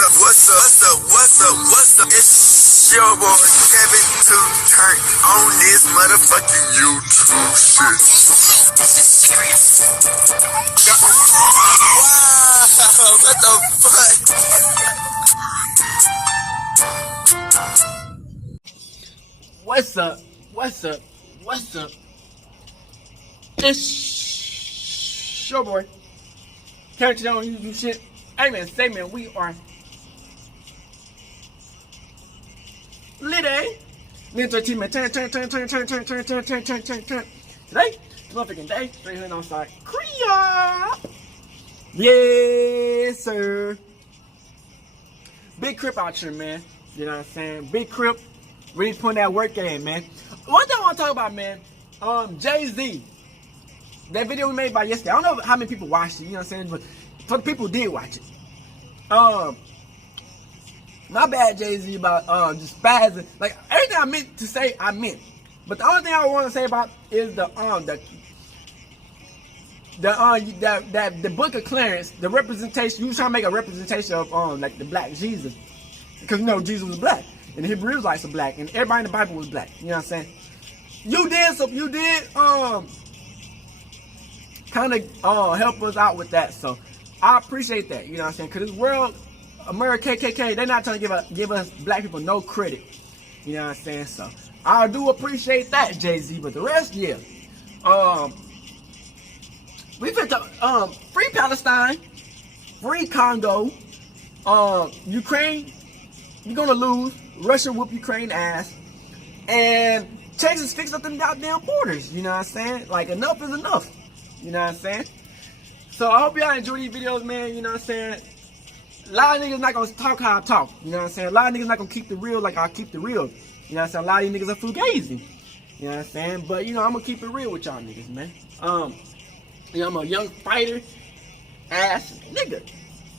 What's up? It's your boy Kevin to turn on this motherfucking YouTube shit. This is serious. Wow, what the fuck? What's up? It's your boy Kevin on YouTube shit. Hey man, say man, we are Pleaded. Entertainment. Turn. Today, motherfucking day, straight here outside. Korea. Yes, sir. Big Crip out here, man. You know what I'm saying? Big Crip. Really putting that work in, man. One thing I want to talk about, man. Jay-Z. That video we made by yesterday. I don't know how many people watched it, you know what I'm saying? But for the people who did watch it. My bad, Jay-Z, about just spazzing. Like everything I meant to say, I meant. But the only thing I want to say about is the Book of Clarence, the representation. You was trying to make a representation of like the black Jesus, because you know Jesus was black, and the Hebrew Israelites are black, and everybody in the Bible was black. You know what I'm saying? You did kind of help us out with that, so I appreciate that. You know what I'm saying? Because this world, America, KKK, they're not trying to give us black people no credit. You know what I'm saying? So I do appreciate that, Jay-Z. But the rest, yeah. We fit to free Palestine, free Congo, Ukraine, you're gonna lose. Russia whoop Ukraine ass, and Texas fix up them goddamn borders. You know what I'm saying? Like enough is enough. You know what I'm saying? So I hope y'all enjoy these videos, man. You know what I'm saying? A lot of niggas not gonna talk how I talk. You know what I'm saying? A lot of niggas not gonna keep the real like I keep the real. You know what I'm saying? A lot of these niggas are fugazi. You know what I'm saying? But you know, I'm gonna keep it real with y'all niggas, man. You know, I'm a young fighter ass nigga.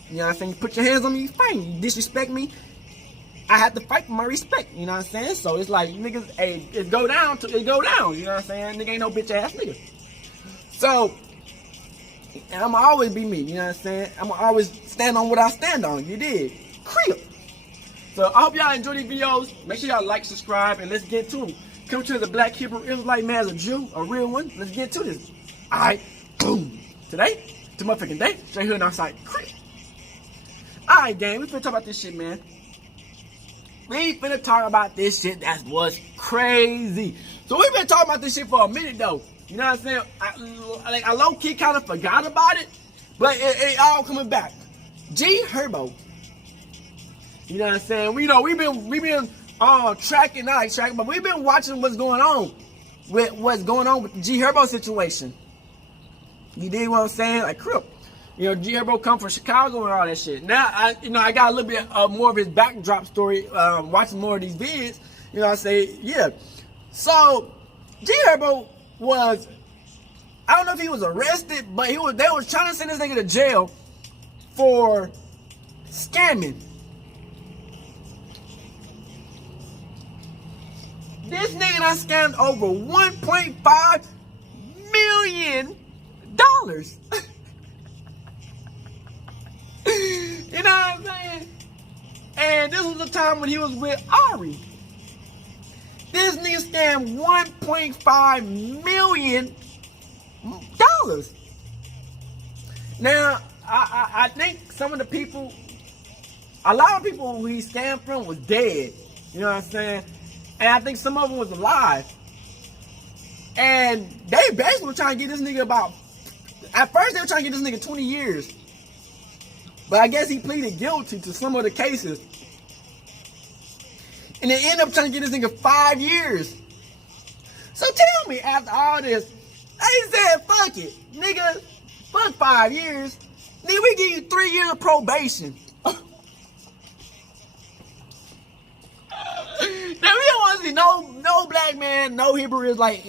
You know what I'm saying? You put your hands on me, you fight me. You disrespect me, I have to fight for my respect. You know what I'm saying? So it's like niggas, hey, it go down. You know what I'm saying? Nigga ain't no bitch ass nigga. So, and I'ma always be me, you know what I'm saying? I'ma always stand on what I stand on, you did. Crip. So I hope y'all enjoy these videos. Make sure y'all like, subscribe, and let's get to them. Come to the Black Hebrew Israelite man as a Jew, a real one. Let's get to this. Alright, boom. Today, it's a motherfucking day. Straight here and outside. Crip. Alright, gang, we finna talk about this shit, man. We finna talk about this shit that was crazy. So we been talking about this shit for a minute, though. You know what I'm saying? I low-key kind of forgot about it, but it all coming back. Herbo. You know what I'm saying? We've been tracking, but we've been watching what's going on with the Herbo situation. You dig what I'm saying? Like Crip. You know, Herbo come from Chicago and all that shit. Now I got a little bit more of his backdrop story. Watching more of these vids. You know what I'm saying? Yeah. So Herbo was, I don't know if he was arrested, but they was trying to send this nigga to jail for scamming. This nigga done scammed over $1.5 million. You know what I'm saying? And this was the time when he was with Ari. This nigga scammed $1.5 million. Now, I think some of the people, a lot of people who he scammed from was dead. You know what I'm saying? And I think some of them was alive. And they basically were trying to get this nigga at first they were trying to get this nigga 20 years. But I guess he pleaded guilty to some of the cases. And they ended up trying to get this nigga 5 years. So tell me, after all this, they said, fuck it. Nigga, fuck 5 years. Nigga, we give you 3 years of probation. Now, we don't want to see no black man, no Hebrew Israelite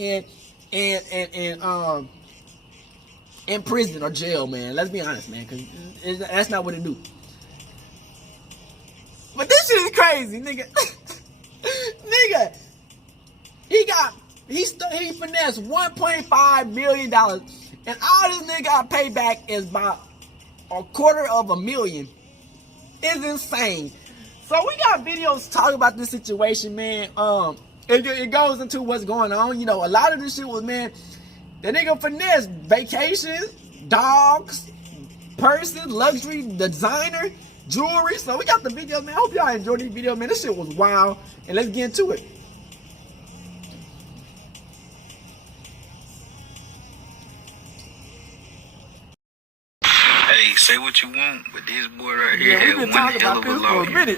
in prison or jail, man. Let's be honest, man, because that's not what it do. But this shit is crazy, nigga. Nigga, he finessed $1.5 million, and all this nigga got paid back is about $250,000. is insane. So we got videos talking about this situation, man. It goes into what's going on. You know, a lot of this shit was, man, the nigga finesse vacations, dogs, purses, luxury, designer, jewelry. So we got the videos, man. I hope y'all enjoyed these videos, man. This shit was wild. And let's get into it. Hey, say what you want, but this boy right here had one hell of a lawyer.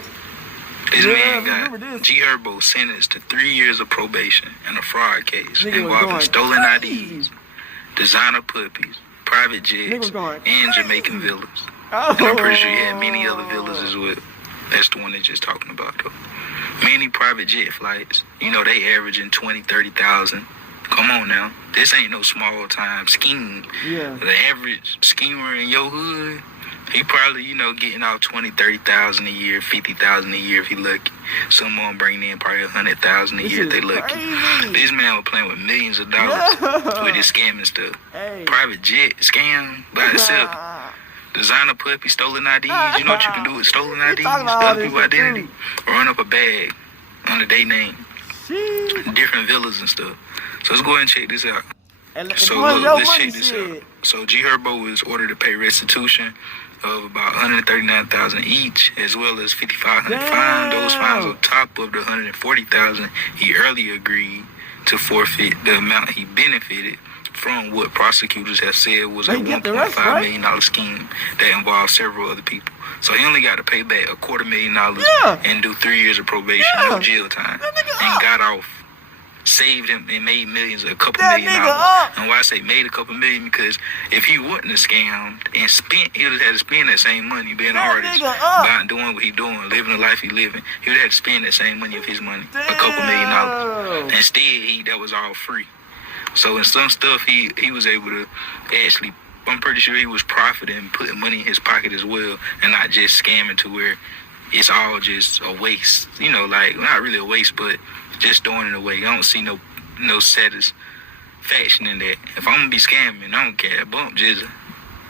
This man got G Herbo sentenced to 3 years of probation in a fraud case involving stolen IDs, designer puppies, private jets, and Jamaican villas. And I'm pretty sure he had many other villas as well. That's the one they're just talking about, though. Many private jet flights. You know, they averaging 20, 30,000. Come on now. This ain't no small time scheme. Yeah. The average schemer in your hood, he probably, you know, getting out 20, 30,000 a year, 50,000 a year if he lucky. Some of them bringing in probably 100,000 a year if they lucky. This man was playing with millions of dollars with his scamming stuff. Hey. Private jet scam by itself. Designer puppy, stolen IDs. You know what you can do with stolen IDs? Steal people's identity. Run up a bag under their name. Different villas and stuff. So let's go ahead and check this out. So look, let's check this out. So G Herbo is ordered to pay restitution of about $139,000 each, as well as $5,500 fine. Those fines on top of the $140,000 he earlier agreed to forfeit the amount he benefited from what prosecutors have said was a $1.5 million scheme that involved several other people. So he only got to pay back $250,000 and do 3 years of probation, no jail time, and got off. Saved him and made millions, a couple $1 million. And why I say made a couple million, because if he wouldn't have scammed and spent, he would have had to spend that same money being an artist, by doing what he doing, living the life he living. He would have had to spend that same money of his money, a couple $1 million. Instead, that was all free. So in some stuff, he was able to actually, I'm pretty sure he was profiting, putting money in his pocket as well, and not just scamming to where it's all just a waste. You know, like, not really a waste, but just throwing it away. I don't see no satisfaction in that. If I'm gonna be scamming, I don't care. But I'm just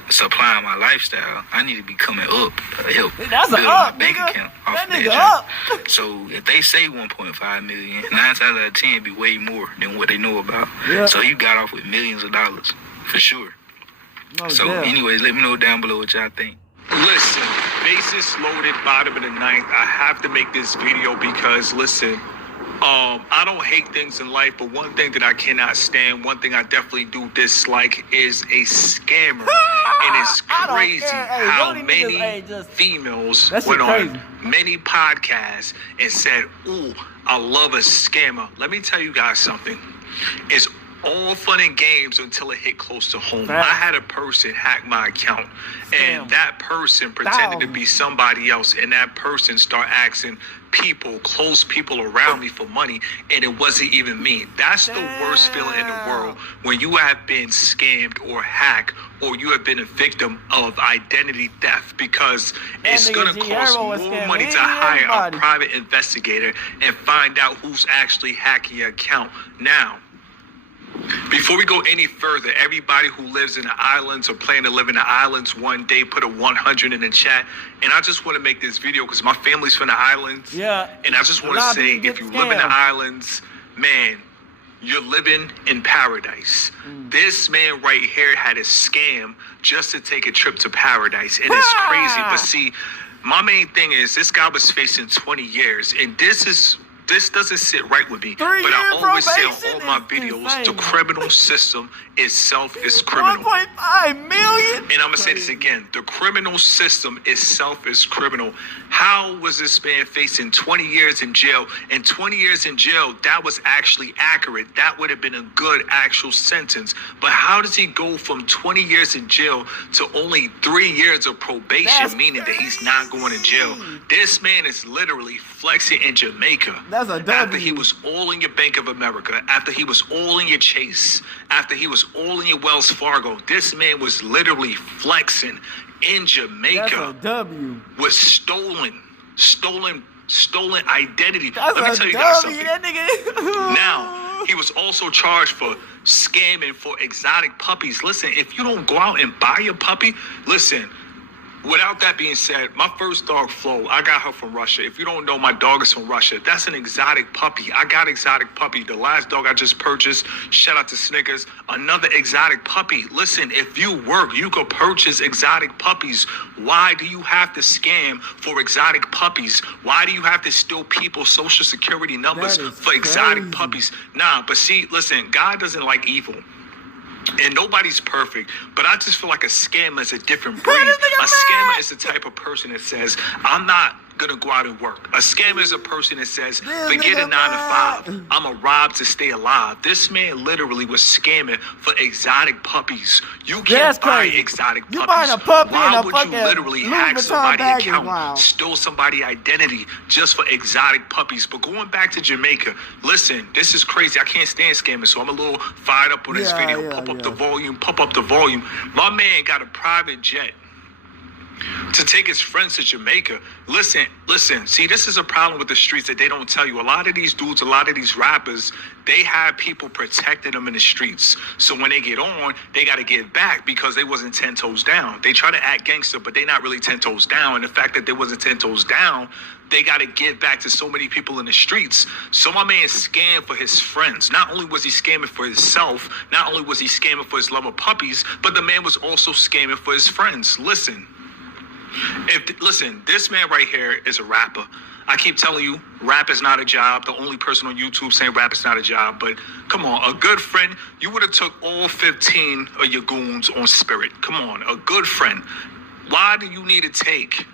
supplying my lifestyle. I need to be coming up, help build my bank account off that job. So if they say 1.5 million, 9 times out of 10 be way more than what they know about. So you got off with millions of dollars for sure. Anyways, let me know down below what y'all think. Listen, bases loaded, bottom of the ninth. I have to make this video because, listen, I don't hate things in life, but one thing that I cannot stand, one thing I definitely do dislike is a scammer. And it's crazy how many females went on many podcasts and said, ooh, I love a scammer. Let me tell you guys something. It's all fun and games until it hit close to home. I had a person hack my account, and that person pretended to be somebody else, and that person started asking people, close people around me for money, and it wasn't even me. That's the worst feeling in the world, when you have been scammed or hacked, or you have been a victim of identity theft, because it's going to cost more money to hire a private investigator and find out who's actually hacking your account. Now, before we go any further, everybody who lives in the islands or plan to live in the islands one day, put a 100 in the chat. And I just want to make this video because my family's from the islands. And I just want to say, if you live in the islands, man, you're living in paradise. This man right here had a scam just to take a trip to paradise. And it's crazy. But see, my main thing is this guy was facing 20 years. And this doesn't sit right with me, but I always say on all my videos, the criminal system itself is criminal. 1.5 million? And I'm going to say this again. The criminal system itself is criminal. How was this man facing 20 years in jail? And 20 years in jail, that was actually accurate. That would have been a good actual sentence. But how does he go from 20 years in jail to only 3 years of probation, meaning that he's not going to jail? This man is literally flexing in Jamaica. That's a W. After he was all in your Bank of America, after he was all in your Chase, after he was all in your Wells Fargo, this man was literally flexing in Jamaica. That's a W. With stolen identity. That's Let me tell you guys something. That nigga. Now, he was also charged for scamming for exotic puppies. Listen, if you don't go out and buy a puppy, listen, Without that being said, my first dog, Flo, I got her from Russia. If you don't know, my dog is from Russia. That's an exotic puppy. I got exotic puppy. The last dog I just purchased, shout out to Snickers, another exotic puppy. Listen, if you work, you could purchase exotic puppies. Why do you have to scam for exotic puppies? Why do you have to steal people's social security numbers for exotic puppies? Nah, but see, listen, God doesn't like evil. And nobody's perfect, but I just feel like a scammer is a different breed. A scammer is the type of person that says, I'm not gonna go out and work. A scammer is a person that says, forget a 9 to 5. I'm a rob to stay alive. This man literally was scamming for exotic puppies. You can't buy exotic puppies. Buying a puppy. Why and would a you literally hack somebody's account, steal somebody's identity just for exotic puppies? But going back to Jamaica, listen, this is crazy. I can't stand scamming, so I'm a little fired up on this video. Pump up the volume, pump up the volume. My man got a private jet to take his friends to Jamaica. Listen, see, this is a problem with the streets that they don't tell you. A lot of these dudes, a lot of these rappers, they have people protecting them in the streets. So when they get on, they got to give back because they wasn't 10 toes down. They try to act gangster, but they not really 10 toes down. And the fact that they wasn't 10 toes down, they got to give back to so many people in the streets. So my man scammed for his friends. Not only was he scamming for himself, not only was he scamming for his love of puppies, but the man was also scamming for his friends. Listen, this man right here is a rapper. I keep telling you, rap is not a job. The only person on YouTube saying rap is not a job. But come on, a good friend, you would have took all 15 of your goons on Spirit. Come on, a good friend. Why do you need to take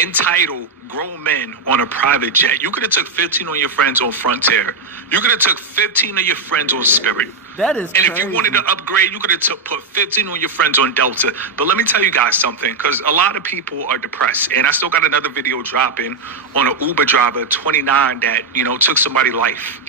entitled grown men on a private jet? You could have took 15 of your friends on Frontier. You could have took 15 of your friends on Spirit. That is crazy. And if you wanted to upgrade, you could have put 15 on your friends on Delta. But let me tell you guys something, because a lot of people are depressed. And I still got another video dropping on an Uber driver, 29, that, took somebody's life.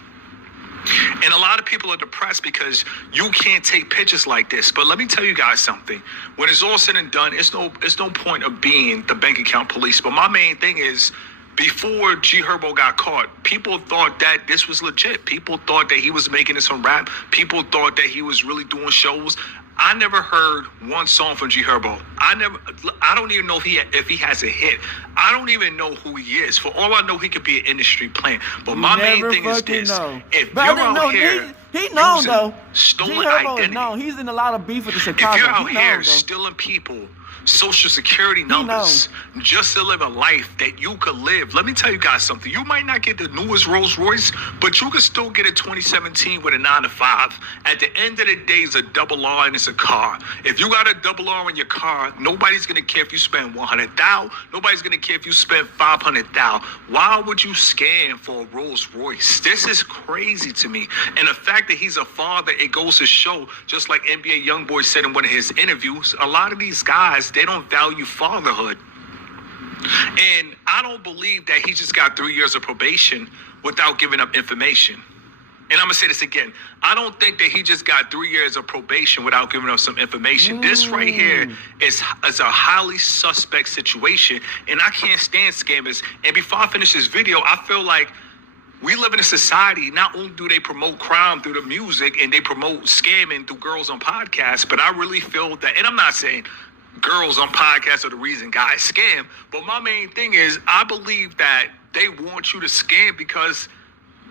And a lot of people are depressed because you can't take pictures like this. But let me tell you guys something. When it's all said and done, it's no point of being the bank account police. But my main thing is, before G Herbo got caught, people thought that this was legit. People thought that he was making this on rap. People thought that he was really doing shows. I never heard one song from G Herbo. I don't even know if he has a hit. I don't even know who he is. For all I know, he could be an industry plant. But my main thing is this: if you're out here, he knows though. Stolen identity. No, he's in a lot of beef with the Chicago. If you're out here stealing people social security numbers just to live a life that you could live. Let me tell you guys something. You might not get the newest Rolls Royce, but you could still get a 2017 with a 9 to 5. At the end of the day, it's a double R and it's a car. If you got a double R in your car, nobody's going to care if you spend $100,000. Nobody's going to care if you spend $500,000. Why would you scam for a Rolls Royce? This is crazy to me. And the fact that he's a father, it goes to show, just like NBA YoungBoy said in one of his interviews, a lot of these guys, they don't value fatherhood. And I don't believe that he just got 3 years of probation without giving up information. And I'm going to say this again. I don't think that he just got 3 years of probation without giving up some information. This right here is a highly suspect situation. And I can't stand scammers. And before I finish this video, I feel like we live in a society, not only do they promote crime through the music and they promote scamming through girls on podcasts, but I really feel that, and I'm not saying girls on podcasts are the reason guys scam, but my main thing is I believe that they want you to scam because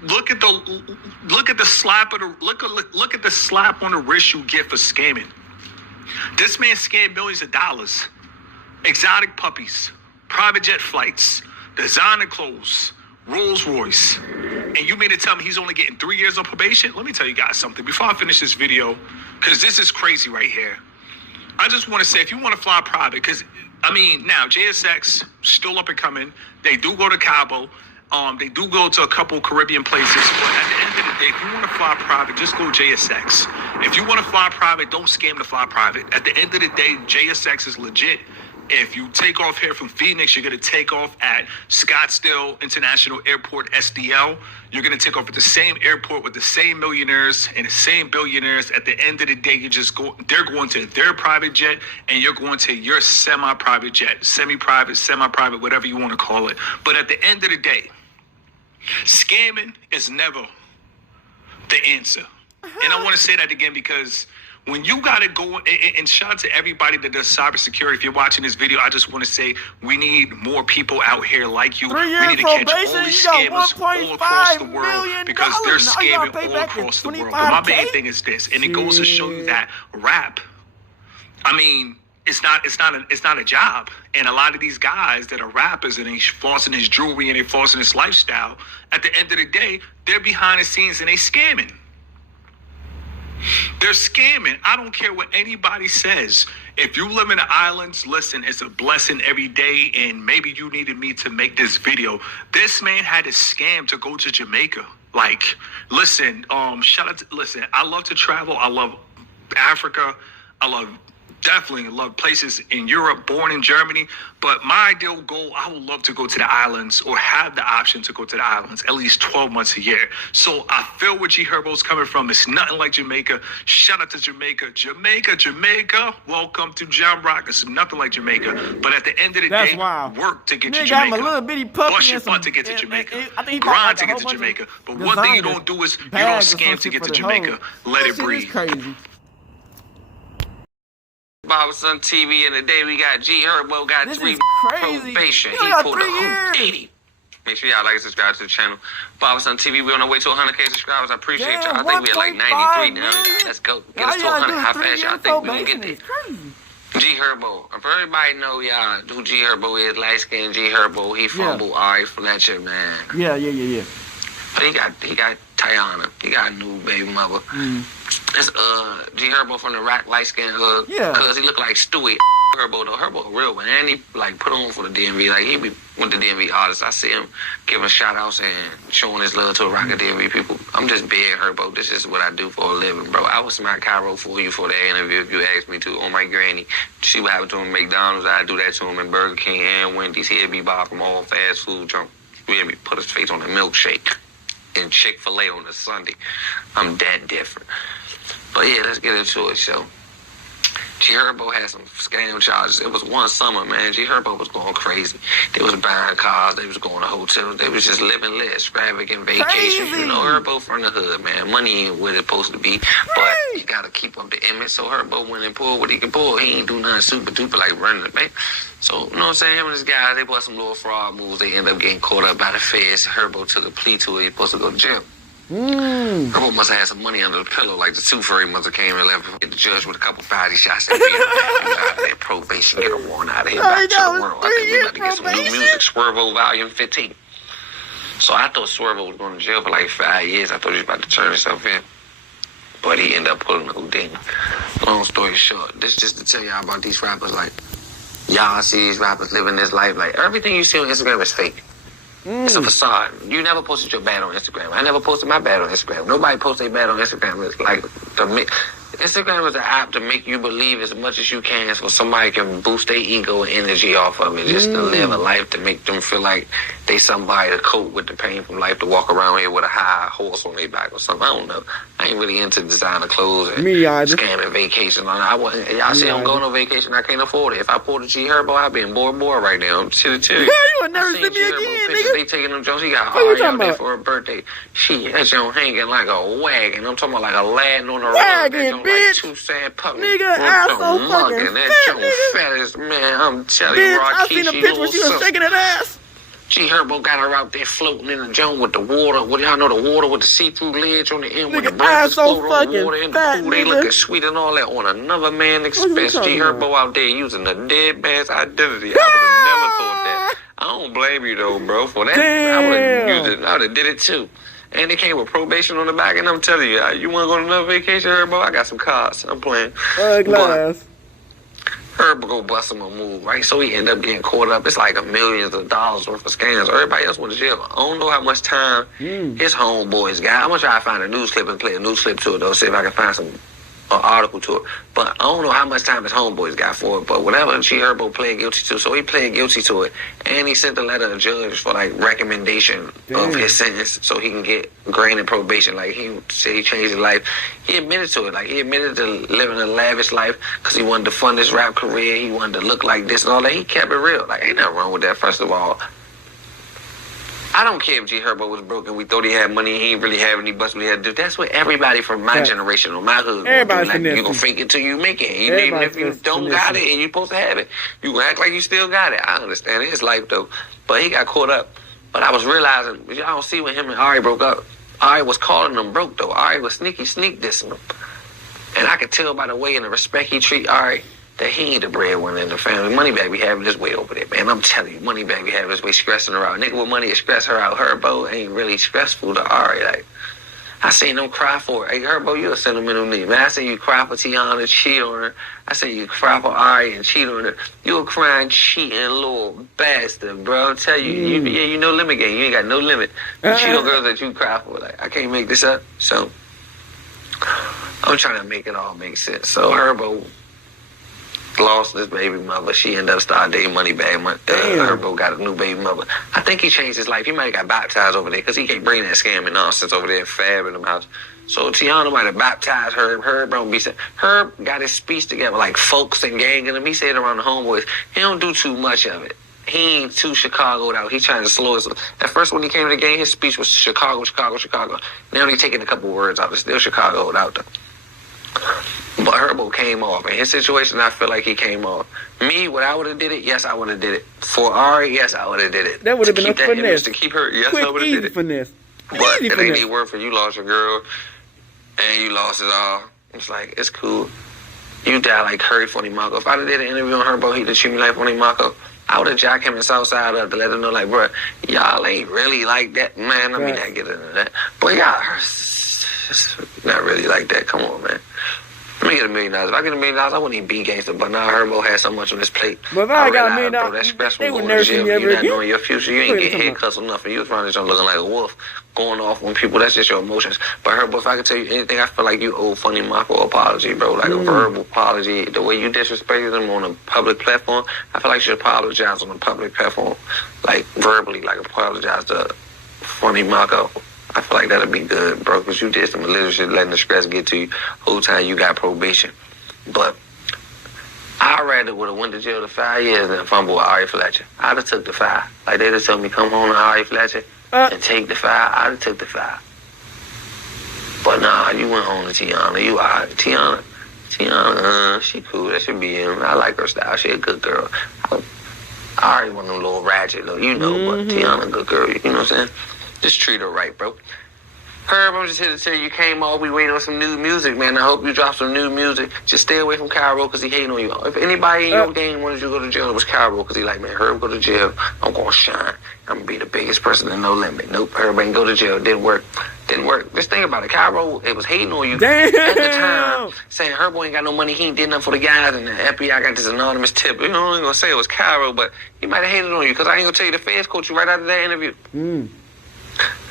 look at the slap on the wrist you get for scamming. This man scammed millions of dollars, exotic puppies, private jet flights, designer clothes, Rolls Royce, and you mean to tell me he's only getting 3 years of probation? Let me tell you guys something before I finish this video, because this is crazy right here. I just want to say, if you want to fly private, because now JSX still up and coming. They do go to Cabo. They do go to a couple Caribbean places. But at the end of the day, if you want to fly private, just go JSX. If you want to fly private, don't scam to fly private. At the end of the day, JSX is legit. If you take off here from Phoenix, you're going to take off at Scottsdale International Airport, SDL. You're going to take off at the same airport with the same millionaires and the same billionaires. At the end of the day, they're going to their private jet and you're going to your semi-private jet, semi-private, whatever you want to call it. But at the end of the day, scamming is never the answer. And I want to say that again because When you got to go, and shout out to everybody that does cybersecurity. If you're watching this video, I just want to say we need more people out here like you. 3 years We need to catch probation, all these you got scammers all across the $1.5 world million. because they're Now you gotta scamming pay all back across the world. But 25K? my main thing is this, and it goes to show you that rap, I mean, it's not a job. And a lot of these guys that are rappers and they flossing his jewelry and they flossing his lifestyle, at the end of the day, they're behind the scenes and they scamming. They're scamming. I don't care what anybody says. If you live in the islands, listen, it's a blessing every day, and maybe you needed me to make this video. This man had a scam to go to Jamaica. Like, listen, shout out to, listen, I love to travel. I love Africa. Definitely love places in Europe, born in Germany. But my ideal goal, I would love to go to the islands or have the option to go to the islands at least 12 months a year. So I feel where G Herbo's coming from. It's nothing like Jamaica. Shout out to Jamaica. Jamaica. Welcome to Jam Rock. It's nothing like Jamaica. But at the end of the day, work to get to Jamaica. Got a little bitty puppy Bust your and some, butt to get to Jamaica. I think he Grind to like get to Jamaica. But one thing you don't do is you don't scam to get to Jamaica. Let it breathe. Crazy. Bobson TV, and today we got G Herbo got This 3 is crazy. probation. You He got pulled 3 a years. 80. Make sure y'all like and subscribe to the channel. Bobson TV, we're on our way to 100K subscribers. I appreciate y'all. I think we're like 93 now. Let's go. Get us to 100. How fast y'all think we can get there? G Herbo. If everybody know y'all who G Herbo is, light skinned G Herbo, he fumbled Ari Fletcher, man. Yeah. But he got Tiana. He got a new baby mother. It's G Herbo from the Rock, light skin cause he look like Stewie. Herbo though, Herbo a real one, and he like put on for the DMV. Like he be with the DMV artists. I see him giving shout outs and showing his love to a Rock and DMV people. I'm just big Herbo. This is what I do for a living, bro. I would smack Cairo for you for the interview if you asked me to. On my granny, see what happened to him at McDonald's. I do that to him in Burger King and Wendy's. He'd be bought from all fast food junk. You hear me? Put his face on a milkshake and Chick-fil-A on a Sunday. I'm that different. But yeah, let's get into it. So, G Herbo had some scam charges. It was one summer, man. G Herbo was going crazy. They was buying cars. They was going to hotels. They was just living lit, extravagant vacations. You know, Herbo from the hood, man. Money ain't what it's supposed to be, but you got to keep up the image. So Herbo went and pulled what he could pull. He ain't do nothing super duper like running the bank. So, you know what I'm saying? Him and this guy, they bought some little fraud moves. They end up getting caught up by the feds. Herbo took a plea to it. He was supposed to go to jail. Herbo must have had some money under the pillow, like the Tooth Fairy must have came and left the judge with a couple body shots and beat him. He was out of that probation, get a warrant out of here, back to the world. I think we about to get some new music, Swervo Volume 15. So I thought Swervo was going to jail for like 5 years. I thought he was about to turn himself in. But he ended up pulling a Houdini. Long story short, this just to tell y'all about these rappers, like, y'all see these rappers living this life, like, everything you see on Instagram is fake. It's a facade. You never posted your bad on Instagram. I never posted my bad on Instagram. Nobody posts their bad on Instagram. It's like Instagram is an app to make you believe as much as you can so somebody can boost their ego and energy off of it, just to live a life to make them feel like they somebody to cope with the pain from life, to walk around here with a high horse on their back or something. I don't know. I ain't really into designer clothes and scamming vacation. Y'all see I'm going on vacation. I can't afford it. If I pulled a G Herbo, I'd be in Bora Bora right now. I'm chill. You would never see me again, nigga. They taking them Jones. He got Ari out there for her birthday. She had you hanging like a wagon. I'm talking about like a lad on the road. Wagon, bitch. Like 2 sad puppies. Nigga, ass so fucking fat, nigga. Fat as, man, I'm telling Bitch, you, I seen a picture when she was shaking that ass. G Herbo got her out there floating in the joint with the water. What y'all know, the water with the see-through ledge on the end, with the breakfast float on the water in the pool. They looking sweet and all that on another man's expense. G Herbo out there using a dead man's identity. I would have never thought that. I don't blame you though, bro, for that. I would have did it too. And it came with probation on the back, and I'm telling you, you want to go on another vacation, Herbo? I got some cards. I'm playing. Glass. Herbo go bust him a move, right? So he end up getting caught up. It's like millions of dollars worth of scams. Everybody else went to jail. I don't know how much time his homeboys got. I'm going to try to find a news clip and play a news clip to it, though, see if I can find some article to it. But I don't know how much time his homeboys got for it. But whatever G Herbo pled guilty to, so he pled guilty to it. And he sent a letter to the judge for, like, recommendation of his sentence so he can get granted probation. Like, he said he changed his life. He admitted to it. Like, he admitted to living a lavish life because he wanted to fund his rap career. He wanted to look like this and all that. He kept it real. Like, ain't nothing wrong with that, first of all. I don't care if G Herbo was broke and we thought he had money and he ain't really have any bust what he had to do. That's what everybody from my generation or my hood gonna do. Like, you gonna fake it till you make it. Even if you don't got it and you supposed to have it, you gonna act like you still got it. I understand it. It's life though. But he got caught up. But I was realizing, y'all don't see when him and Ari broke up. Ari was calling him broke though. Ari was sneak dissing him. And I could tell by the way and the respect he treat Ari that he ain't the breadwinner in the family. Moneybag be having his way over there, man. I'm telling you, Moneybag be having his way stressing her out. Nigga with money to stress her out. Herbo ain't really stressful to Ari. Like, I seen them cry for her. Hey, Herbo, you a sentimental nigga, man. I seen you cry for Tiana, cheat on her. I seen you cry for Ari and cheat on her. You a crying, cheating little bastard, bro. I'm telling you, you no limit game. You ain't got no limit. You cheat on girls that you cry for. Like, I can't make this up. So, I'm trying to make it all make sense. So, Herbo lost his baby mother. She ended up starting dating Moneybag. Herbo got a new baby mother. I think he changed his life. He might have got baptized over there because he can't bring that scamming nonsense over there, Fab in the house. So Tiana might have baptized Herb. Herb don't be saying. Herb got his speech together like folks and gang and him. He said around the homeboys. He don't do too much of it. He ain't too Chicago'd out. He trying to slow his. At first when he came to the game, his speech was Chicago, Chicago, Chicago. Now he's taking a couple words out. It's still Chicago'd out though. But Herbo came off. In his situation, I feel like he came off. Me, what I would have did it, yes, I would have did it. For Ari, yes, I would have did it. That would have been a finesse. To keep her, yes, Quick, I would have did it. Finesse. But it ain't any word for you lost your girl, and you lost it all. It's like, it's cool. You die like Curry Funny Marco. If I did an interview on Herbo, he'd have treated me like Funny Marco. I would have jacked him in Southside up to let him know, like, bro, y'all ain't really like that. Man, let me not get into that. But y'all, it's not really like that. Come on, man. Let me get $1 million. If I get $1 million, I wouldn't even be gangster. But now Herbo has so much on his plate. But if I got $1 million, that's stressful. they would never see me ever You're not again. knowing your future. You ain't getting haircuts or nothing. You was running around looking like a wolf, going off on people. That's just your emotions. But Herbo, if I could tell you anything, I feel like you owe Funny Marco apology, bro. Like a verbal apology. The way you disrespected him on a public platform, I feel like you should apologize on a public platform. Like verbally, like apologize to Funny Marco. I feel like that'd be good, bro, because you did some little shit letting the stress get to you whole time you got probation. But I'd rather would have went to jail to 5 years than fumble with Ari Fletcher. I'd have took the 5. Like, they'd have told me, come home to Ari Fletcher and take the 5. I'd have took the 5. But nah, you went home to Tiana. You all right. Tiana, she cool. That should be him. I like her style. She a good girl. I already want a little ratchet, though, you know, but Tiana a good girl. You know what I'm saying? Just treat her right, bro. Herb, I'm just here to tell you came off. We waiting on some new music, man. I hope you drop some new music. Just stay away from Cairo because he hating on you. If anybody in your game wanted you to go to jail, it was Cairo because he like, man, Herb go to jail. I'm going to shine. I'm going to be the biggest person in No Limit. Nope, Herb ain't go to jail. Didn't work. Just think about it. Cairo, it was hating on you at the time, saying Herb ain't got no money. He ain't did nothing for the guys. And the FBI got this anonymous tip. You know, I ain't going to say it was Cairo, but he might have hated on you because I ain't going to tell you the feds caught you right after that interview.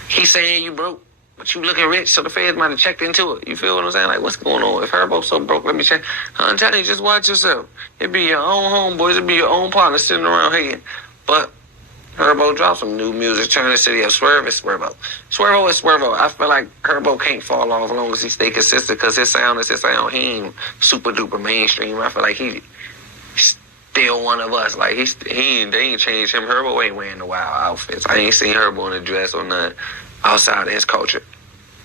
He's saying you broke, but you looking rich, so the feds might have checked into it. You feel what I'm saying? Like, what's going on? If Herbo's so broke, let me check. I'm telling you, just watch yourself. It be your own homeboys. It be your own partner sitting around hating. But Herbo dropped some new music, turn the city up. Swervo is Swervo. Swervo is Swervo. I feel like Herbo can't fall off as long as he stay consistent because his sound is his sound. He ain't super duper mainstream. I feel like he's still one of us. Like, they ain't changed him. Herbo ain't wearing the wild outfits. I ain't seen Herbo in a dress or nothing outside of his culture.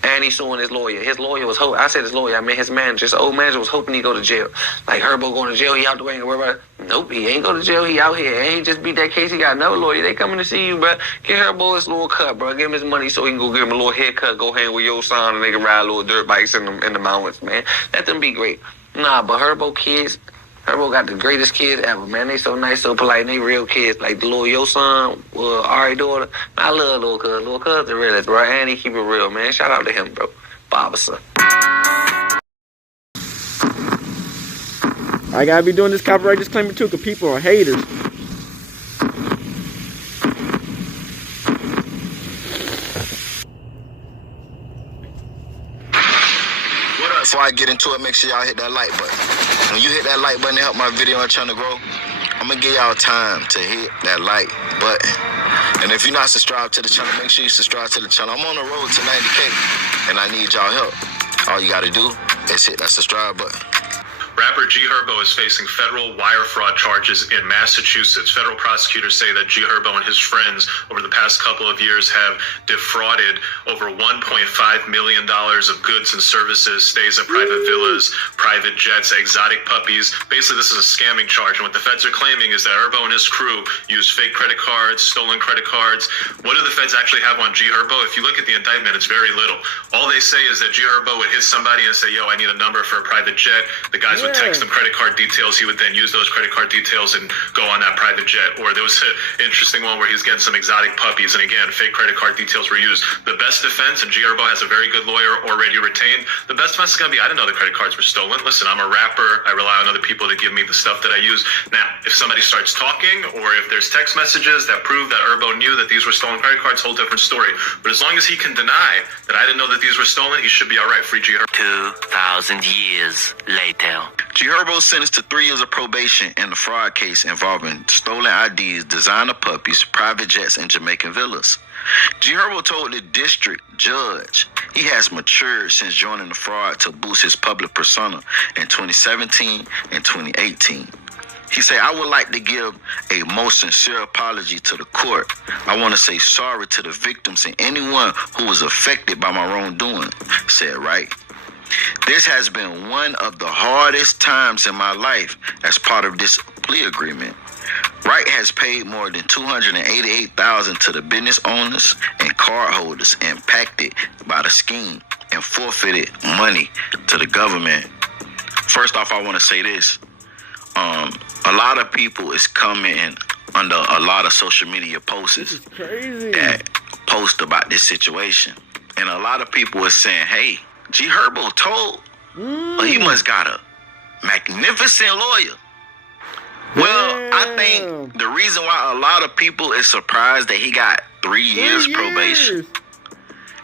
And he's suing his lawyer. His lawyer was hoping. I said his lawyer. I mean his manager. His old manager was hoping he'd go to jail. Like, Herbo going to jail. He out the way. Ain't worry about it. Nope, he ain't go to jail. He out here. And he just beat that case. He got another lawyer. They coming to see you, bro. Get Herbo his little cut, bro. Give him his money so he can go give him a little haircut. Go hang with your son and they can ride little dirt bikes in the mountains, man. Let them be great. Nah, but Herbo kids, Herbo got the greatest kids ever, man. They so nice, so polite, and they real kids. Like the little yo son, Ari daughter. I love little cuz. Little cuz the realest, bro. And he keep it real, man. Shout out to him, bro. Baba son. I gotta be doing this copyright disclaimer too, cause people are haters. Before I get into it, make sure y'all hit that like button. When you hit that like button to help my video and channel grow, I'm gonna give y'all time to hit that like button. And if you're not subscribed to the channel, make sure you subscribe to the channel. I'm on the road to 90K, and I need y'all help. All you gotta do is hit that subscribe button. Rapper G Herbo is facing federal wire fraud charges in Massachusetts. Federal prosecutors say that G Herbo and his friends over the past couple of years have defrauded over $1.5 million of goods and services, stays at private villas, private jets, exotic puppies. Basically, this is a scamming charge. And what the feds are claiming is that Herbo and his crew used fake credit cards, stolen credit cards. What do the feds actually have on G Herbo? If you look at the indictment, it's very little. All they say is that G Herbo would hit somebody and say, yo, I need a number for a private jet. The guys would text him credit card details. He would then use those credit card details and go on that private jet. Or there was an interesting one where he's getting some exotic puppies, and again, fake credit card details were used. The best defense, and G Herbo has a very good lawyer already retained, the best defense is going to be, I didn't know the credit cards were stolen. Listen, I'm a rapper. I rely on other people to give me the stuff that I use. Now, if somebody starts talking, or if there's text messages that prove that Herbo knew that these were stolen credit cards, whole different story. But as long as he can deny that I didn't know that these were stolen, he should be all right. Free G Herbo. 2,000 years later. G Herbo sentenced to 3 years of probation in the fraud case involving stolen IDs, designer puppies, private jets, and Jamaican villas. G Herbo told the district judge he has matured since joining the fraud to boost his public persona in 2017 and 2018. He said, I would like to give a most sincere apology to the court. I want to say sorry to the victims and anyone who was affected by my wrongdoing, said Wright. This has been one of the hardest times in my life as part of this plea agreement. Wright has paid more than $288,000 to the business owners and cardholders impacted by the scheme and forfeited money to the government. First off, I want to say this. A lot of people is coming under a lot of social media posts that post about this situation. And a lot of people are saying, hey, G Herbo told, well, he must got a magnificent lawyer. Well, I think the reason why a lot of people is surprised that he got 3 years probation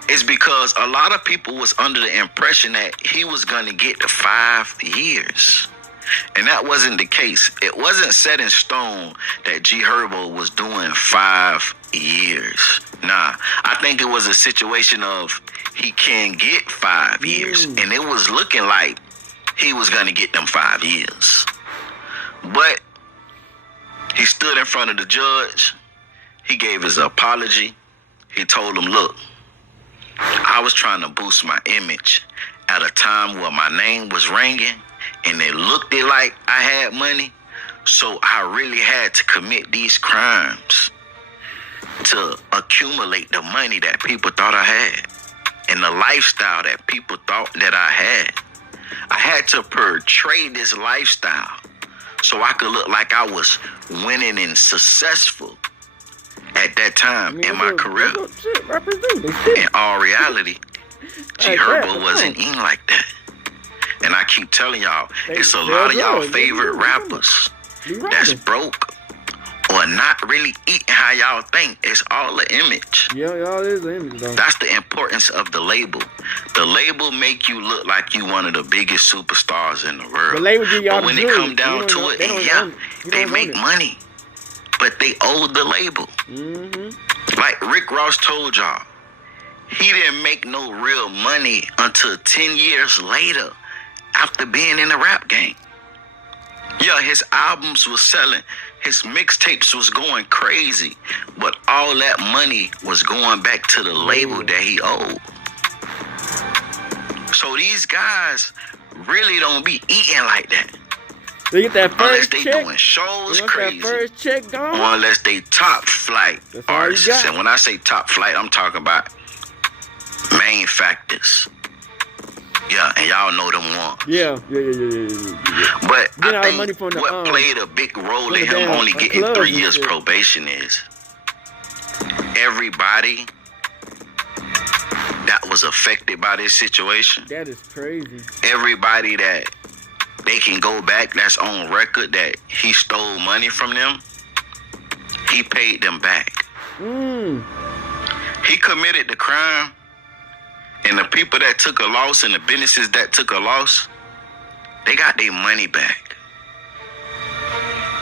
is because a lot of people was under the impression that he was going to get the 5 years. And that wasn't the case. It wasn't set in stone that G Herbo was doing 5 years. Nah, I think it was a situation of he can get 5 years. And it was looking like he was going to get them 5 years. But he stood in front of the judge. He gave his apology. He told him, look, I was trying to boost my image at a time where my name was ringing and it looked like I had money. So I really had to commit these crimes to accumulate the money that people thought I had and the lifestyle that people thought that I had. I had to portray this lifestyle so I could look like I was winning and successful at that time in my career. In all reality, G Herbo wasn't in like that. And I keep telling y'all, it's a lot of y'all favorite rappers that's broke or not really eating how y'all think. It's all an image. Yeah, y'all is an image, though. That's the importance of the label. The label make you look like you one of the biggest superstars in the world. The label give y'all but when it come down to it, they make money. But they owe the label. Like Rick Ross told y'all, he didn't make no real money until 10 years later after being in the rap game. Yeah, his albums was selling. His mixtapes was going crazy. But all that money was going back to the label that he owed. So these guys really don't be eating like that. They get that first unless they check, doing shows crazy. That first check gone. Or unless they top flight artists. And when I say top flight, I'm talking about main factors. Yeah, and y'all know them one. Yeah. But I think what played a big role in him only getting 3 years probation is everybody that was affected by this situation. That is crazy. Everybody that they can go back that's on record that he stole money from them, he paid them back. He committed the crime. And the people that took a loss and the businesses that took a loss, they got their money back.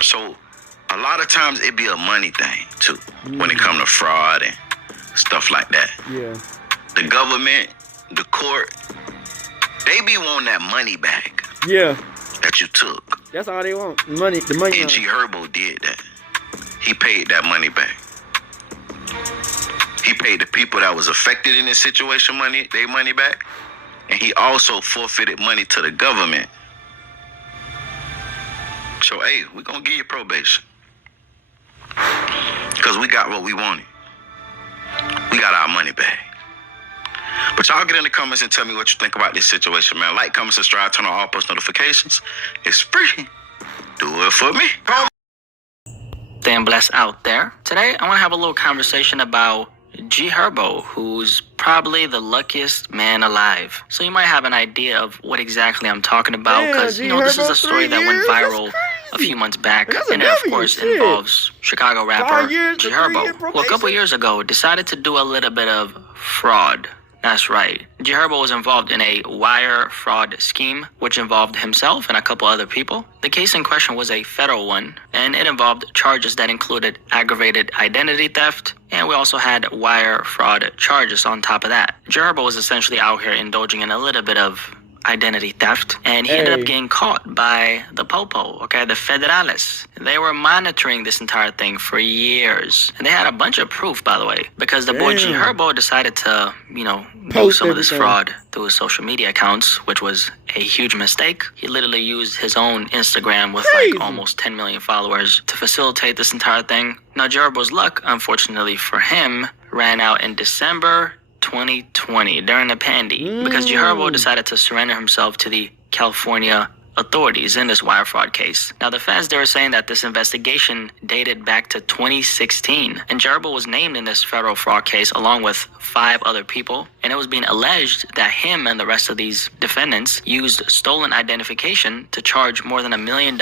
So a lot of times it be a money thing too when it comes to fraud and stuff like that. Yeah. The government, the court, they be wanting that money back. Yeah. that you took. That's all they want. Money, the money. And G Herbo did that. He paid that money back. He paid the people that was affected in this situation their money back. And he also forfeited money to the government. So, hey, we're going to give you probation. Because we got what we wanted. We got our money back. But y'all get in the comments and tell me what you think about this situation, man. Like, comment, subscribe, turn on all post notifications. It's free. Do it for me. Staying blessed out there. Today, I want to have a little conversation about G Herbo, who's probably the luckiest man alive. So you might have an idea of what exactly I'm talking about, because, this is a story that went viral a few months back, and it, of course, involves Chicago rapper G Herbo, who a couple years ago decided to do a little bit of fraud. That's right. G Herbo was involved in a wire fraud scheme, which involved himself and a couple other people. The case in question was a federal one, and it involved charges that included aggravated identity theft, and we also had wire fraud charges on top of that. G Herbo was essentially out here indulging in a little bit of identity theft, and he ended up getting caught by the Popo, the Federales. They were monitoring this entire thing for years, and they had a bunch of proof, by the way, because the boy G Herbo decided to, do some of this fraud through his social media accounts, which was a huge mistake. He literally used his own Instagram with almost 10 million followers to facilitate this entire thing. Now, G Herbo's luck, unfortunately for him, ran out in December 2020 during the pandy, because G Herbo decided to surrender himself to the California authorities in this wire fraud case. Now, the feds, they were saying that this investigation dated back to 2016, and G Herbo was named in this federal fraud case along with 5 other people, and it was being alleged that him and the rest of these defendants used stolen identification to charge more than $1 million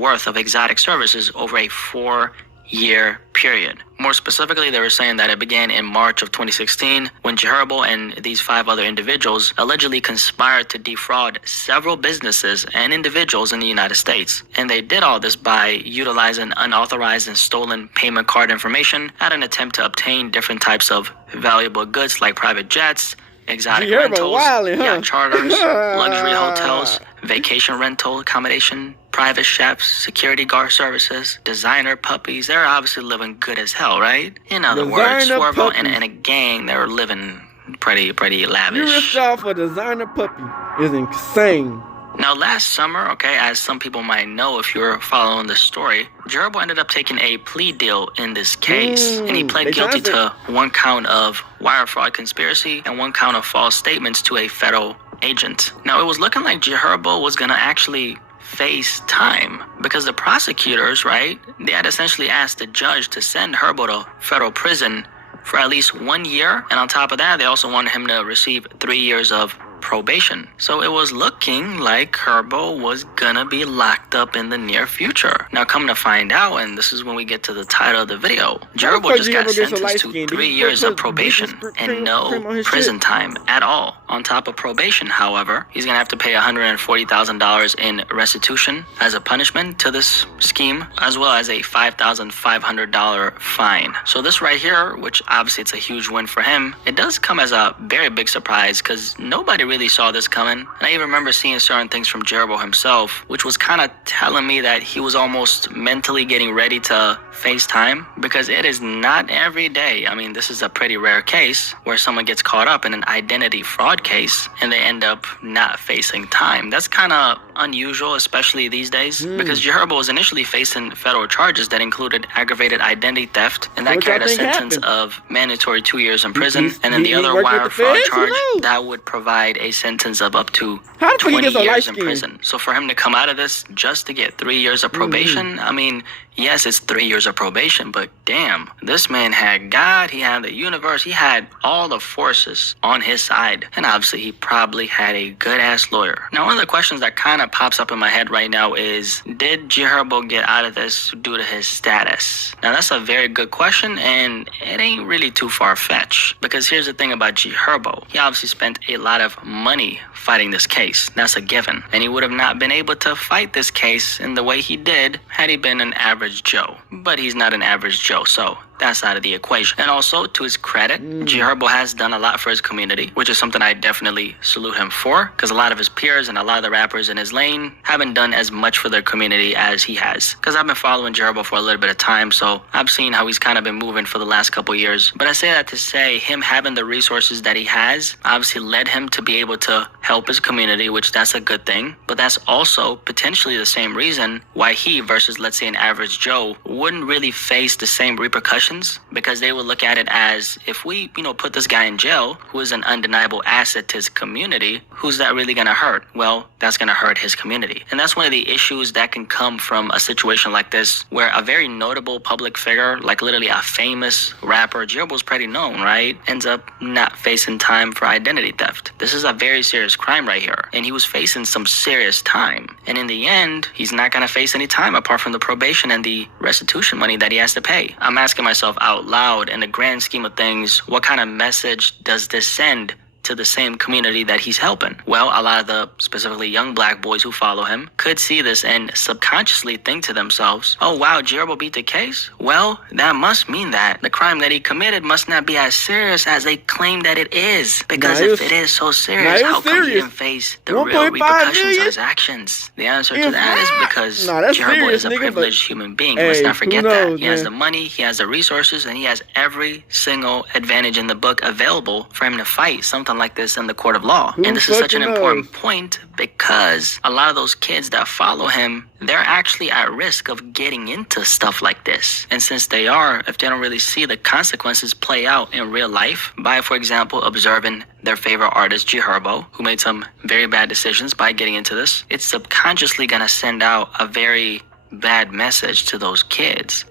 worth of exotic services over a 4-year period. More specifically, they were saying that it began in March of 2016 when G Herbo and these 5 other individuals allegedly conspired to defraud several businesses and individuals in the United States. And they did all this by utilizing unauthorized and stolen payment card information at an attempt to obtain different types of valuable goods like private jets, exotic rentals, yacht charters, luxury hotels, vacation rental accommodation, private chefs, security guard services, designer puppies. They're obviously living good as hell, right? In other words, Swervo and a gang, they're living pretty lavish. You ripped off a designer puppy. It's insane. Now, last summer, as some people might know if you're following this story, G Herbo ended up taking a plea deal in this case, and he pled guilty to 1 count of wire fraud conspiracy and 1 count of false statements to a federal agent. Now, it was looking like G Herbo was gonna actually face time, because the prosecutors, they had essentially asked the judge to send Herbo to federal prison for at least 1 year, and on top of that, they also wanted him to receive 3 years of probation. So it was looking like Herbo was gonna be locked up in the near future. Now, come to find out, and this is when we get to the title of the video, G Herbo just got sentenced to 3 years of probation and no prison time at all. On top of probation, however, he's gonna have to pay $140,000 in restitution as a punishment to this scheme, as well as a $5,500 fine. So this right here, which obviously it's a huge win for him, it does come as a very big surprise, because nobody really saw this coming. And I even remember seeing certain things from G Herbo himself, which was kind of telling me that he was almost mentally getting ready to face time, because it is not every day. I mean, this is a pretty rare case where someone gets caught up in an identity fraud case and they end up not facing time. That's kind of unusual, especially these days, because G Herbo was initially facing federal charges that included aggravated identity theft, and that carried a sentence of mandatory 2 years in prison, and then the other wire fraud charge that would provide a sentence of up to 20 years in prison. So for him to come out of this just to get 3 years of probation, I mean, yes, it's 3 years of probation, but damn, this man had God, he had the universe, he had all the forces on his side, and obviously he probably had a good-ass lawyer. Now, one of the questions that kind of pops up in my head right now is, did G Herbo get out of this due to his status? Now, that's a very good question, and it ain't really too far-fetched, because here's the thing about G Herbo. He obviously spent a lot of money fighting this case. That's a given. And he would have not been able to fight this case in the way he did had he been an average average Joe. But he's not an average Joe, so that's out of the equation. And also, to his credit, G Herbo has done a lot for his community, which is something I definitely salute him for, because a lot of his peers and a lot of the rappers in his lane haven't done as much for their community as he has. Because I've been following G Herbo for a little bit of time, so I've seen how he's kind of been moving for the last couple years. But I say that to say, him having the resources that he has obviously led him to be able to help his community, which that's a good thing. But that's also potentially the same reason why he versus, let's say, an average Joe wouldn't really face the same repercussions, because they would look at it as, if we, put this guy in jail, who is an undeniable asset to his community, who's that really going to hurt? Well, that's going to hurt his community. And that's one of the issues that can come from a situation like this, where a very notable public figure, like literally a famous rapper, G Herbo's pretty known, right, ends up not facing time for identity theft. This is a very serious crime right here, and he was facing some serious time. And in the end, he's not going to face any time apart from the probation and the restitution money that he has to pay. I'm asking myself out loud, in the grand scheme of things, what kind of message does this send to the same community that he's helping? Well, a lot of the specifically young black boys who follow him could see this and subconsciously think to themselves, oh wow, G Herbo beat the case? Well, that must mean that the crime that he committed must not be as serious as they claim that it is. Because if it is so serious, how come he didn't face the real repercussions of his actions? The answer to that is because G Herbo is a privileged human being. Let's not forget that. He has the money, he has the resources, and he has every single advantage in the book available for him to fight something like this in the court of law. And this is such an important point, because a lot of those kids that follow him, they're actually at risk of getting into stuff like this. And since they are, if they don't really see the consequences play out in real life by, for example, observing their favorite artist, G Herbo, who made some very bad decisions by getting into this, it's subconsciously going to send out a very bad message to those kids.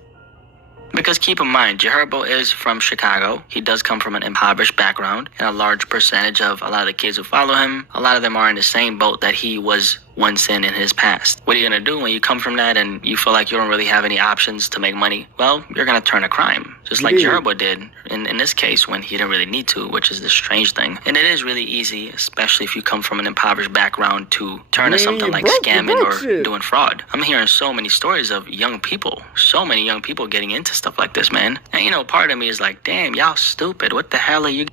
Because keep in mind, G Herbo is from Chicago. He does come from an impoverished background, and a large percentage of a lot of the kids who follow him, a lot of them are in the same boat that he was once in his past. What are you going to do when you come from that and you feel like you don't really have any options to make money? Well, you're going to turn to crime, just like G Herbo did in this case when he didn't really need to, which is the strange thing. And it is really easy, especially if you come from an impoverished background, to turn to something like scamming or doing fraud. I'm hearing so many stories of young people, so many young people getting into stuff like this, man. And part of me is like, damn, y'all stupid. What the hell are you...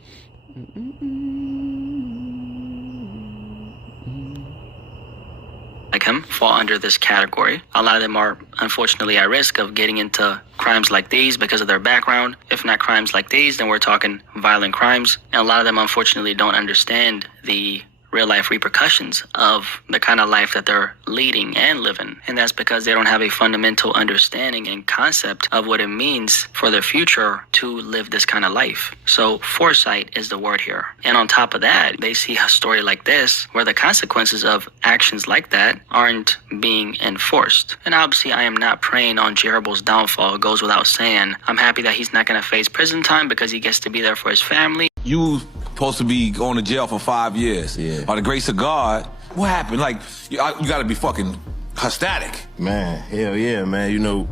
like him fall under this category. A lot of them are unfortunately at risk of getting into crimes like these because of their background. If not crimes like these, then we're talking violent crimes. And a lot of them unfortunately don't understand the real life repercussions of the kind of life that they're leading and living. And that's because they don't have a fundamental understanding and concept of what it means for their future to live this kind of life. So foresight is the word here. And on top of that, they see a story like this where the consequences of actions like that aren't being enforced. And obviously I am not preying on G Herbo's downfall. It goes without saying. I'm happy that he's not going to face prison time because he gets to be there for his family. You supposed to be going to jail for 5 years. Yeah. By the grace of God, what happened? Like, you got to be fucking ecstatic. Man, hell yeah, man.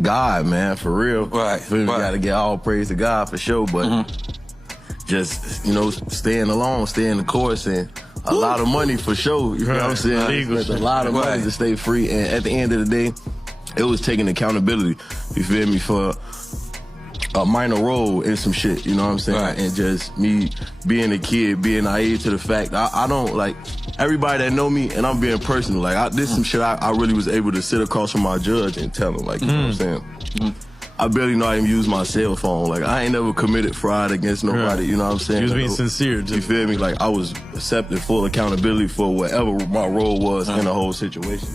God, man, for real. Right. You got to get all praise to God for sure, but just, staying alone, staying the course, and a lot of money for sure. You know what I'm saying? Spent a lot of money to stay free, and at the end of the day, it was taking accountability, you feel me, for a minor role in some shit, you know what I'm saying? Right. And just me being a kid, being naive to the fact, I don't, like, everybody that know me, and I'm being personal, like, this some shit I really was able to sit across from my judge and tell him, like, you know what I'm saying? I barely know how to use my cell phone. Like, I ain't never committed fraud against nobody, you know what I'm saying? He was being sincere. You feel me? Like, I was accepting full accountability for whatever my role was in the whole situation.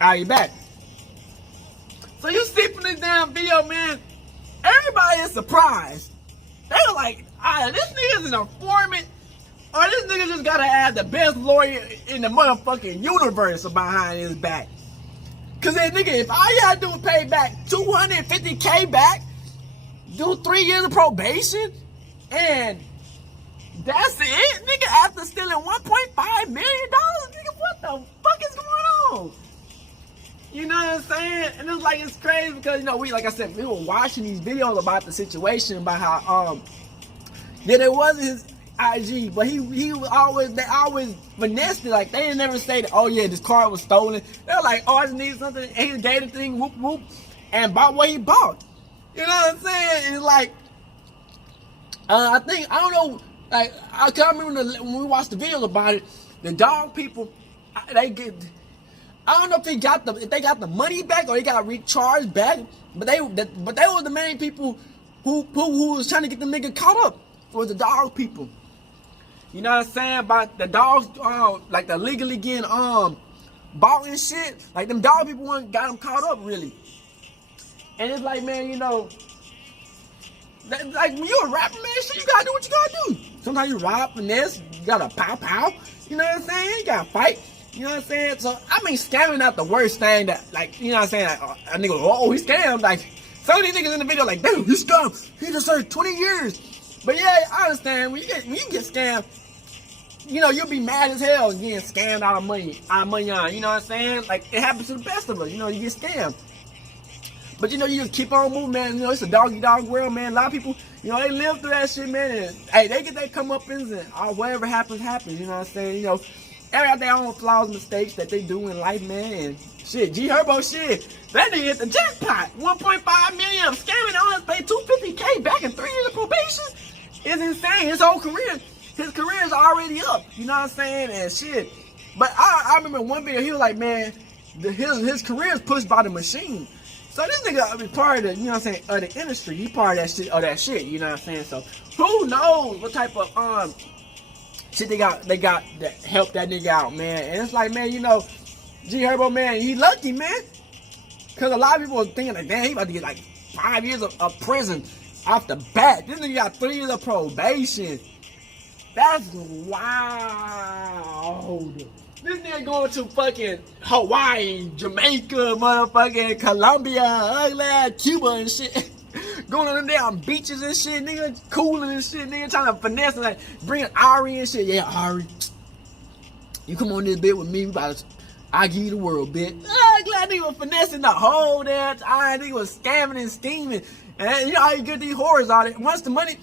Alright, you back. So you see from this damn video, man, everybody is surprised. They're like, this nigga's an informant, or this nigga just gotta have the best lawyer in the motherfucking universe behind his back. Cause that nigga, if all you gotta do is pay back $250K back, do 3 years of probation, and That's it, nigga. After stealing $1.5 million, nigga, what the fuck is going on? You know what I'm saying? And it's like, it's crazy because, you know, like I said, we were watching these videos about the situation, about how, yeah, there wasn't his IG, but he was always, they always finessed it. Like, they didn't never say that, oh yeah, this car was stolen. They were like, oh, I just need something, and he gave the thing, whoop, whoop, and bought what he bought. You know what I'm saying? It's like, I don't know, like, I can't remember when we watched the videos about it, the dog people, I don't know if they got the money back or they got recharged back, but they were the main people who was trying to get the nigga caught up, was the dog people. You know what I'm saying? About the dogs, like the legally getting bought and shit. Like them dog people got them caught up really. And it's like, man, you know, like when you're a rapper, man, shit, you gotta do what you gotta do. Sometimes you rob, finesse, you gotta pow. You know what I'm saying? You gotta fight. You know what I'm saying? So I mean, scamming not the worst thing that, like, you know what I'm saying? Like, a nigga, oh, he scammed. Like some of these niggas in the video, like, dude, he scammed. He just served 20 years. But yeah, I understand when you get scammed, you know, you'll be mad as hell getting scammed out of money on. You know what I'm saying? Like, it happens to the best of us. You know, you get scammed. But, you know, you just keep on moving, man. You know, it's a dog-eat-dog world, man. A lot of people, you know, they live through that shit, man. And, hey, they get their comeuppance and whatever happens. You know what I'm saying? You know, everybody got their own flaws and mistakes that they do in life, man. And shit, G Herbo shit. That nigga hit the jackpot. 1.5 million of scamming on us, paid $250K back in 3 years of probation. It's insane. His whole career. His career is already up, you know what I'm saying, and shit. But I remember one video, he was like, man, his career is pushed by the machine. So this nigga be part of the, you know what I'm saying, of the industry. He part of that shit, you know what I'm saying. So who knows what type of shit they got that help that nigga out, man. And it's like, man, you know, G Herbo, man, he lucky, man. Cause a lot of people are thinking like, damn, he about to get like 5 years of prison off the bat. This nigga got 3 years of probation. That's wild. This nigga going to fucking Hawaii, Jamaica, motherfucking Colombia, Cuba and shit. Going on them damn beaches and shit, nigga, cooling and shit, nigga, trying to finesse and like bringing Ari and shit. Yeah, Ari, you come on this bit with me, I'll give you the world, bitch. Glad nigga was finessing the whole damn time. Nigga was scamming and scheming. And you know how you get these whores out of it. Once the money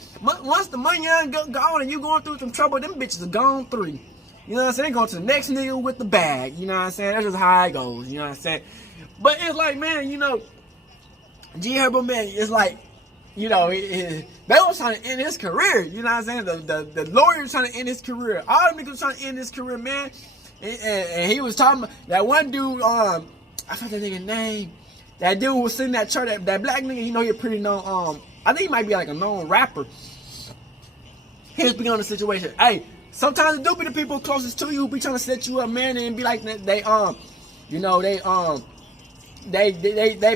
ain't gone and you going through some trouble, them bitches are gone through. You know what I'm saying? They going to the next nigga with the bag. You know what I'm saying? That's just how it goes. You know what I'm saying? But it's like, man, you know, G Herbo, man, it's like, you know, they was trying to end his career. You know what I'm saying? The lawyer was trying to end his career. All them niggas was trying to end his career, man. And he was talking about that one dude, I forgot that nigga's name. That dude was sitting that church, that black nigga, you know, he a pretty known, I think he might be like a known rapper. He was speaking on the situation. Hey, sometimes it do be the people closest to you who be trying to set you up, man, and be like, they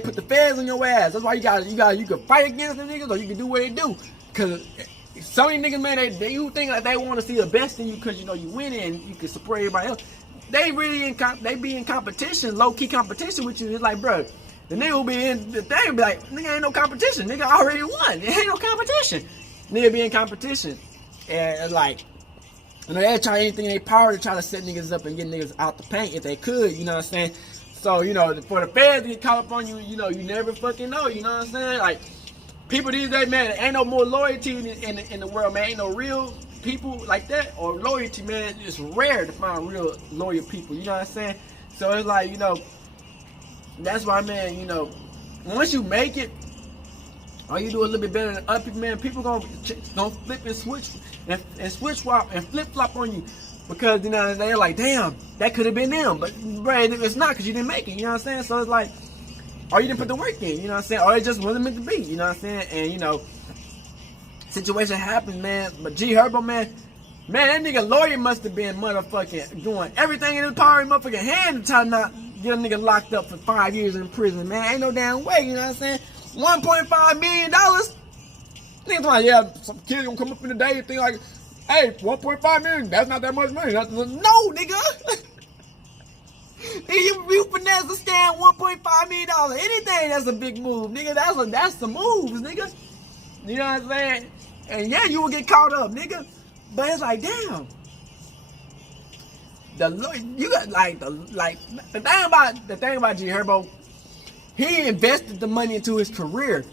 put the feds on your ass. That's why you can fight against the niggas or you can do what they do. Cause some of these niggas, man, you think like they want to see the best in you because, you know, you win and you can support everybody else. They really be in competition, low-key competition with you. It's like, bro, the nigga will be in the thing, be like, nigga ain't no competition. Nigga already won. It ain't no competition. Nigga be in competition. And like, you know, they try anything in their power to try to set niggas up and get niggas out the paint if they could, you know what I'm saying? So, you know, for the feds to get caught up on you, you know, you never fucking know, you know what I'm saying? Like, people these days, man, there ain't no more loyalty in the world, man. Ain't no real people like that, or loyalty, man. It's rare to find real loyal people, you know what I'm saying? So it's like, you know, that's why, man, you know, once you make it, or you do a little bit better than other people, man, people gonna flip and switch and switch swap and flip flop on you, because, you know, they're like, damn, that could have been them, but bro, it's not, because you didn't make it, you know what I'm saying? So it's like, or you didn't put the work in, you know what I'm saying? Or it just wasn't meant to be, you know what I'm saying? And, you know, situation happens, man. But G Herbo, man, that nigga lawyer must have been motherfucking doing everything in his power in motherfucking hand to try to not get a nigga locked up for 5 years in prison, man. Ain't no damn way, you know what I'm saying? $1.5 million? Niggas like, yeah, some kid gonna come up in the day and think like, hey, 1.5 million, that's not that much money. No, nigga. You finesse a scam $1.5 million. Anything that's a big move, nigga. That's the moves, nigga. You know what I'm saying? And yeah, you will get caught up, nigga. But it's like, damn. You got the thing about G Herbo, he invested the money into his career.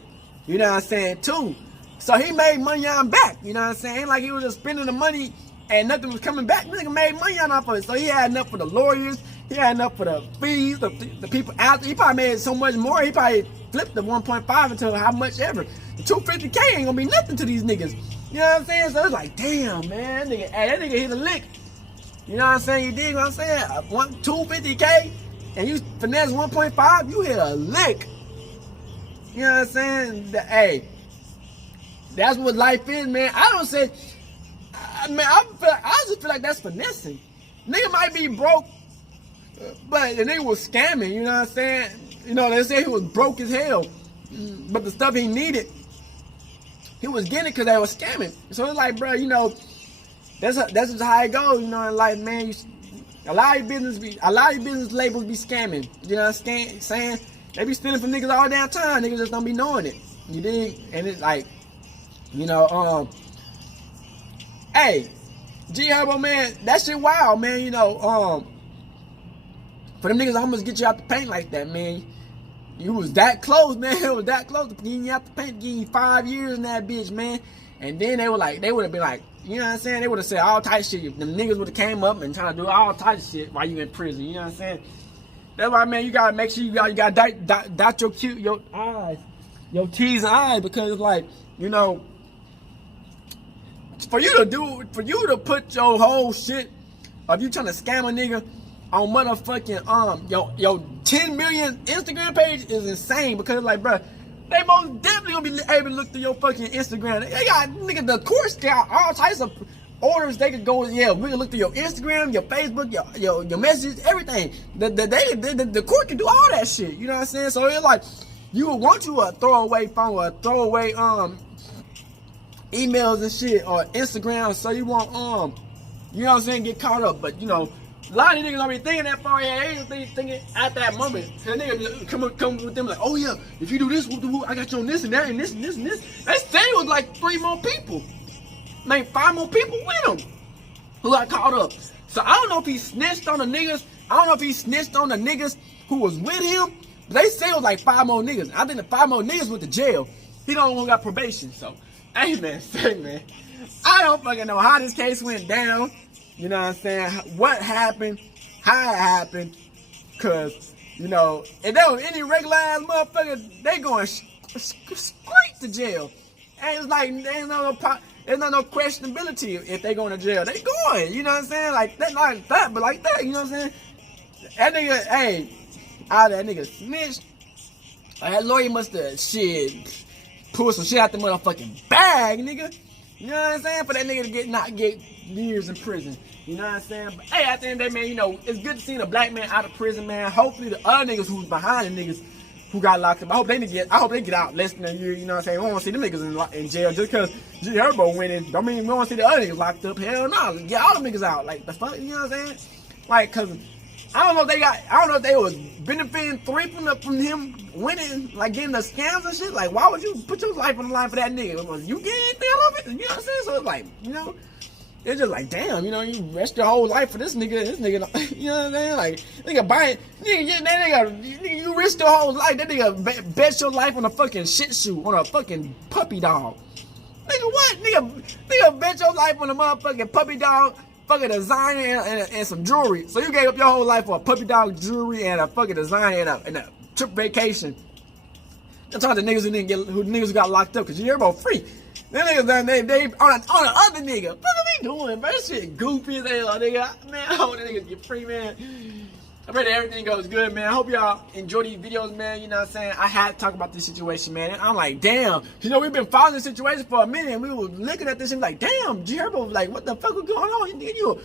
You know what I'm saying, too. So he made money on back. You know what I'm saying? Like he was just spending the money and nothing was coming back. Nigga made money on off of it. So he had enough for the lawyers. He had enough for the fees, the people out there. He probably made so much more. He probably flipped the 1.5 into how much ever. The 250K ain't gonna be nothing to these niggas. You know what I'm saying? So it's like, damn, man. That nigga hit a lick. You know what I'm saying? You dig what I'm saying? 250K and you finesse 1.5, you hit a lick. You know what I'm saying? Hey, that's what life is, man. I don't say, man, I just feel like that's finessing. Nigga might be broke, but the nigga was scamming, you know what I'm saying? You know, they say he was broke as hell, but the stuff he needed, he was getting it because they was scamming. So it's like, bro, you know, that's just how it goes, you know, in life, man. A lot of business labels be scamming. You know what I'm saying? They be stealing from niggas all damn time. Niggas just don't be knowing it. You dig? And it's like, you know, hey, G Herbo, man, that shit wild, man. You know, for them niggas almost get you out the paint like that, man. You was that close, man. It was that close to getting you out the paint, getting you 5 years in that bitch, man. And then they would have been like, you know what I'm saying? They would have said all types of shit. Them niggas would have came up and trying to do all types of shit while you in prison. You know what I'm saying? That's why, man, you gotta make sure you gotta dot your eyes, your T's and I's, because it's like, you know, for you to put your whole shit of you trying to scam a nigga on motherfucking your 10 million Instagram page is insane, because like, bruh, they most definitely gonna be able to look through your fucking Instagram. They got, nigga, the courts got all types of orders. They could go, yeah, we can look through your Instagram, your Facebook, your messages, everything. The court can do all that shit. You know what I'm saying? So it's like, you would want you a throwaway phone or a throwaway emails and shit, or Instagram, so you want you know what I'm saying, get caught up. But you know, a lot of niggas don't be thinking that far ahead. They just thinking at that moment. So niggas come with them like, oh yeah, if you do this, I got you on this and that and this and this and this. They say it was like 3 more people, maybe 5 more people with him who got caught up. So I don't know if he snitched on the niggas. I don't know if he snitched on the niggas who was with him. But they say it was like 5 more niggas. I think the 5 more niggas went to jail. He don't want got probation. So, hey man, I don't fucking know how this case went down. You know what I'm saying? What happened? How it happened? Cause, you know, if there was any regular ass motherfucker, they going straight to jail. And it's like, there's not no questionability if they going to jail. They going, you know what I'm saying? Like, that, not that, but like that, you know what I'm saying? That nigga, hey, out that nigga snitched. That lawyer must have, pulled some shit out the motherfucking bag, nigga. You know what I'm saying? For that nigga to not get years in prison. You know what I'm saying? But hey, at the end of the day, man, you know, it's good to see a black man out of prison, man. Hopefully the other niggas who's behind the niggas who got locked up, I hope they get out less than a year, you know what I'm saying? We don't want to see them niggas in jail just because G Herbo went in. Don't mean we want to see the other niggas locked up. Hell no. Get all them niggas out. Like, the fuck, you know what I'm saying? Like, cause I don't know if they was benefiting from him winning, like getting the scams and shit. Like, why would you put your life on the line for that nigga? Was you getting anything out of it? You know what I'm saying? So it's like, you know, it's just like, damn, you know, you risked your whole life for this nigga, you know what I'm saying? Like, nigga buying, nigga, you risked your whole life. That nigga bet your life on a fucking shih tzu, on a fucking puppy dog. Nigga, what? Nigga bet your life on a motherfucking puppy dog, fucking designer and some jewelry. So you gave up your whole life for a puppy dog jewelry and a fucking designer and a trip vacation. I'm talking to niggas who got locked up because you're about free. Them niggas, they on the other nigga. What are they doing, bro? That shit goofy as hell, nigga. Man, I hope that niggas get free, man. I pray that everything goes good, man. I hope y'all enjoy these videos, man. You know what I'm saying? I had to talk about this situation, man. I'm like, damn. You know, we've been following this situation for a minute, and we were looking at this and like, damn, G Herbo was like, what the fuck is going on? You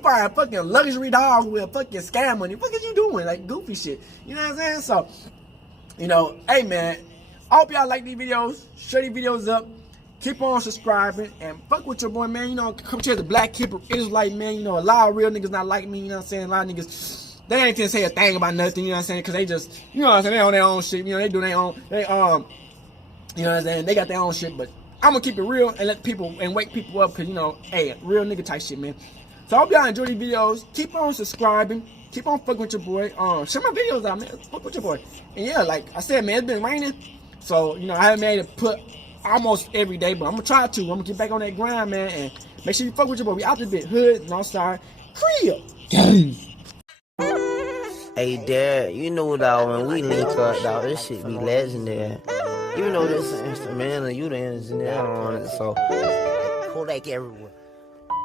buy a fucking luxury dog with a fucking scam money. What is you doing? Like, goofy shit. You know what I'm saying? So, you know, hey, man. I hope y'all like these videos. Share these videos up. Keep on subscribing. And fuck with your boy, man. You know, come to the Black Hebrew Israelite, man. You know, a lot of real niggas not like me. You know what I'm saying? A lot of niggas, they ain't finna say a thing about nothing. You know what I'm saying? Because they just, you know what I'm saying? They on their own shit. You know, they do their own, you know what I'm saying? They got their own shit. But I'm gonna keep it real and let people and wake people up, cause you know, hey, real nigga type shit, man. So I hope y'all enjoy these videos. Keep on subscribing. Keep on fucking with your boy. Share my videos out, man. Fuck with your boy. And yeah, like I said, man, it's been raining, so you know I haven't made it put almost every day, but I'm gonna try to. I'm gonna get back on that grind, man, and make sure you fuck with your boy. We out this bit, hood, Northside, crib. Hey, Dad, you know, dog, when we link up, dog, this shit be legendary. You know this is instrumental, you the engineer on it, so Kodak everywhere.